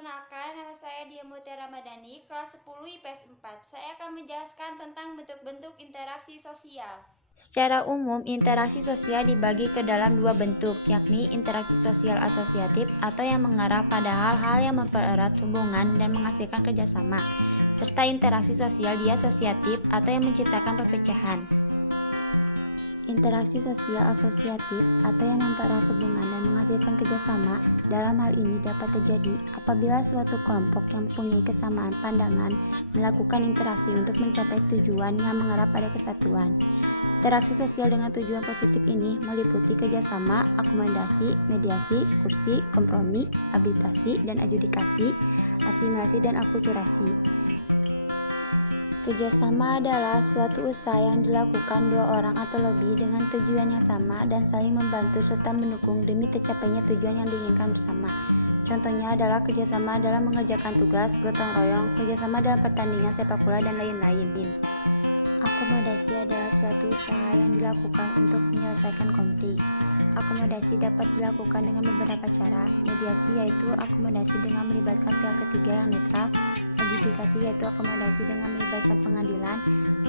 Perkenalkan, nama saya Dia Mutiara Ramadhani, kelas 10 IPS 4. Saya akan menjelaskan tentang bentuk-bentuk interaksi sosial. Secara umum, interaksi sosial dibagi ke dalam dua bentuk, yakni interaksi sosial asosiatif atau yang mengarah pada hal-hal yang mempererat hubungan dan menghasilkan kerjasama, serta interaksi sosial diasosiatif atau yang menciptakan perpecahan. Interaksi sosial asosiatif atau yang mempererat hubungan dan menghasilkan kerjasama dalam hal ini dapat terjadi apabila suatu kelompok yang mempunyai kesamaan pandangan melakukan interaksi untuk mencapai tujuan yang mengarah pada kesatuan. Interaksi sosial dengan tujuan positif ini meliputi kerjasama, akomodasi, mediasi, kursi, kompromi, arbitrasi dan adjudikasi, asimilasi dan akulturasi. Kerjasama adalah suatu usaha yang dilakukan dua orang atau lebih dengan tujuan yang sama dan saling membantu serta mendukung demi tercapainya tujuan yang diinginkan bersama. Contohnya adalah kerjasama dalam mengerjakan tugas, gotong royong, kerjasama dalam pertandingan sepak bola, dan lain-lain. Akomodasi adalah suatu usaha yang dilakukan untuk menyelesaikan konflik. Akomodasi dapat dilakukan dengan beberapa cara. Mediasi yaitu akomodasi dengan melibatkan pihak ketiga yang netral. Adjudikasi yaitu akomodasi dengan melibatkan pengadilan.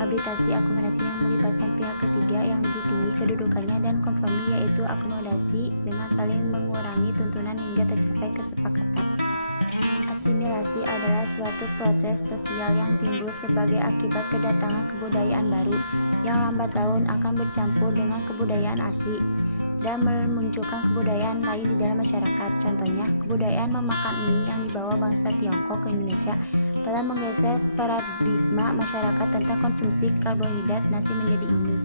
Arbitrasi akomodasi yang melibatkan pihak ketiga yang lebih tinggi kedudukannya. Dan kompromi yaitu akomodasi dengan saling mengurangi tuntutan hingga tercapai kesepakatan. Asimilasi adalah suatu proses sosial yang timbul sebagai akibat kedatangan kebudayaan baru yang lambat laun akan bercampur dengan kebudayaan asli dan memunculkan kebudayaan lain di dalam masyarakat. Contohnya, kebudayaan memakan mie yang dibawa bangsa Tiongkok ke Indonesia telah menggeser paradigma masyarakat tentang konsumsi karbohidrat nasi menjadi mie.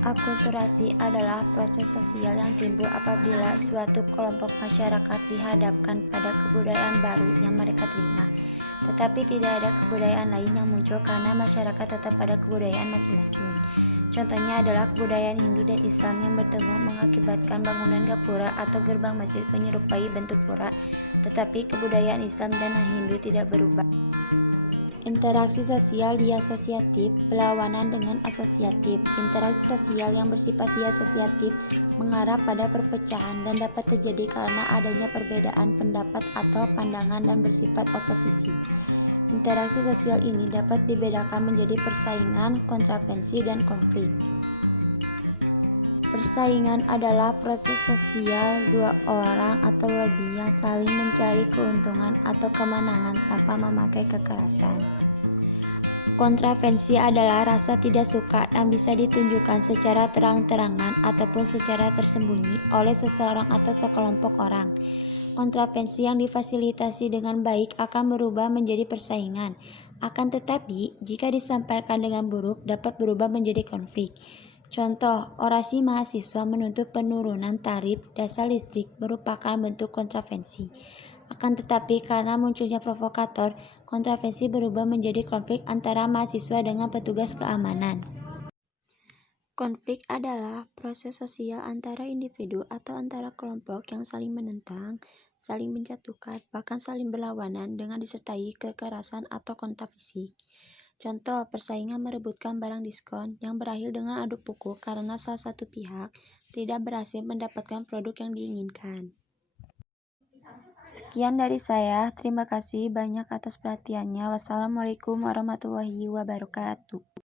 Akulturasi adalah proses sosial yang timbul apabila suatu kelompok masyarakat dihadapkan pada kebudayaan baru yang mereka terima, tetapi tidak ada kebudayaan lain yang muncul karena masyarakat tetap pada kebudayaan masing-masing. Contohnya adalah kebudayaan Hindu dan Islam yang bertemu mengakibatkan bangunan gapura atau gerbang masjid menyerupai bentuk pura, tetapi kebudayaan Islam dan Hindu tidak berubah. Interaksi sosial diasosiatif berlawanan dengan asosiatif. Interaksi sosial yang bersifat diasosiatif mengarah pada perpecahan dan dapat terjadi karena adanya perbedaan pendapat atau pandangan dan bersifat oposisi. Interaksi sosial ini dapat dibedakan menjadi persaingan, kontravensi, dan konflik. Persaingan adalah proses sosial dua orang atau lebih yang saling mencari keuntungan atau kemenangan tanpa memakai kekerasan. Kontravensi adalah rasa tidak suka yang bisa ditunjukkan secara terang-terangan ataupun secara tersembunyi oleh seseorang atau sekelompok orang. Kontravensi yang difasilitasi dengan baik akan berubah menjadi persaingan. Akan tetapi, jika disampaikan dengan buruk dapat berubah menjadi konflik. Contoh, orasi mahasiswa menuntut penurunan tarif dasar listrik merupakan bentuk kontravensi. Akan tetapi, karena munculnya provokator, kontravensi berubah menjadi konflik antara mahasiswa dengan petugas keamanan. Konflik adalah proses sosial antara individu atau antara kelompok yang saling menentang, saling menjatuhkan, bahkan saling berlawanan dengan disertai kekerasan atau kontak fisik. Contoh, persaingan merebutkan barang diskon yang berakhir dengan adu pukul karena salah satu pihak tidak berhasil mendapatkan produk yang diinginkan. Sekian dari saya, terima kasih banyak atas perhatiannya. Wassalamualaikum warahmatullahi wabarakatuh.